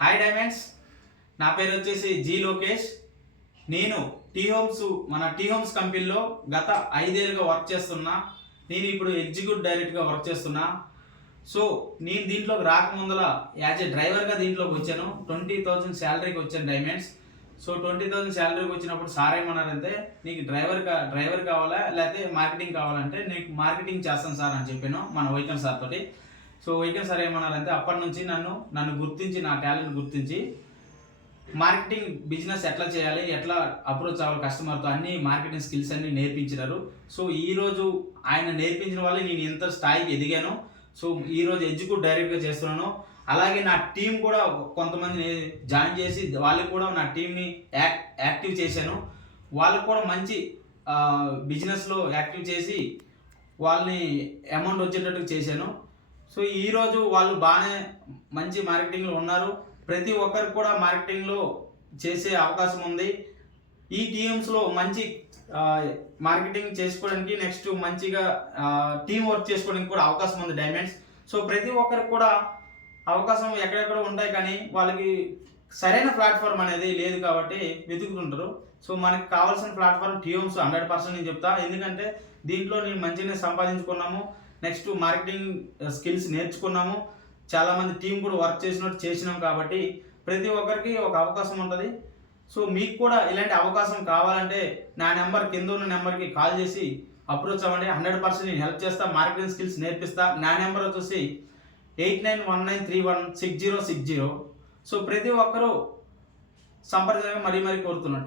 Hi diamonds, నా పేరు వచ్చేసి జి లోకేష్. నేను మన టీ హోమ్స్ కంపెనీలో గత 5 ఏళ్ళుగా వర్క్ చేస్తున్నా. నేను ఇప్పుడు ఎగ్జిక్యూటివ్ డైరెక్టర్గా వర్క్ చేస్తున్నా. సో నేను దీంట్లోకి రాకముందల యాజ్ ఏ డ్రైవర్గా దీంట్లోకి వచ్చాను. 20,000 శాలరీకి వచ్చాను డైమండ్స్. సో 20,000 శాలరీకి వచ్చినప్పుడు సార్ ఏమన్నారంటే, నీకు డ్రైవర్ కావాలా లేకపోతే మార్కెటింగ్ కావాలంటే నీకు మార్కెటింగ్ చేస్తాను సార్ అని చెప్పాను మన వైకన్ సార్ తోటి. సో వైకన్ సార్ ఏమన్నారంటే, అప్పటి నుంచి నన్ను గుర్తించి, నా టాలెంట్ గుర్తించి మార్కెటింగ్ బిజినెస్ ఎట్లా చేయాలి, ఎట్లా అప్రోచ్ అవ్వాలి కస్టమర్తో, అన్ని మార్కెటింగ్ స్కిల్స్ అన్ని నేర్పించినారు. సో ఈరోజు ఆయన నేర్పించిన వల్ల నేను ఎంత స్థాయికి ఎదిగాను. సో ఈరోజు ఎగ్జిక్యూటివ్ డైరెక్ట్గా చేస్తున్నాను. అలాగే నా టీం కూడా కొంతమందిని జాయిన్ చేసి వాళ్ళకి కూడా నా టీంని యాక్టివ్ చేశాను. వాళ్ళకు కూడా మంచి బిజినెస్లో యాక్టివ్ చేసి వాళ్ళని అమౌంట్ వచ్చేటట్టు చేశాను. సో ఈరోజు వాళ్ళు బాగానే మంచి మార్కెటింగ్లో ఉన్నారు. ప్రతి ఒక్కరికి కూడా మార్కెటింగ్లో చేసే అవకాశం ఉంది. ఈ టీమ్స్లో మంచి మార్కెటింగ్ చేసుకోవడానికి, నెక్స్ట్ మంచిగా టీం వర్క్ చేసుకోవడానికి కూడా అవకాశం ఉంది డైమండ్స్. సో ప్రతి ఒక్కరికి కూడా అవకాశం ఎక్కడెక్కడ ఉంటాయి, కానీ వాళ్ళకి సరైన ప్లాట్ఫామ్ అనేది లేదు కాబట్టి వెతుకుతుంటారు. సో మనకి కావాల్సిన ప్లాట్ఫామ్ టీ హోమ్స్ 100% నేను చెప్తా. ఎందుకంటే దీంట్లో నేను మంచిగా సంపాదించుకున్నాము, నెక్స్ట్ మార్కెటింగ్ స్కిల్స్ నేర్చుకున్నాము, చాలామంది టీం కూడా వర్క్ చేసినాం కాబట్టి ప్రతి ఒక్కరికి ఒక అవకాశం ఉంటుంది. సో మీకు కూడా ఇలాంటి అవకాశం కావాలంటే నా నెంబర్, కింద ఉన్న నెంబర్కి కాల్ చేసి అప్రోచ్ అవ్వండి. 100% నేను హెల్ప్ చేస్తా, మార్కెటింగ్ స్కిల్స్ నేర్పిస్తా. నా నెంబర్ వచ్చేసి 8919316060. సో ప్రతి ఒక్కరూ సంప్రదించగా మరీ కోరుతున్నాను.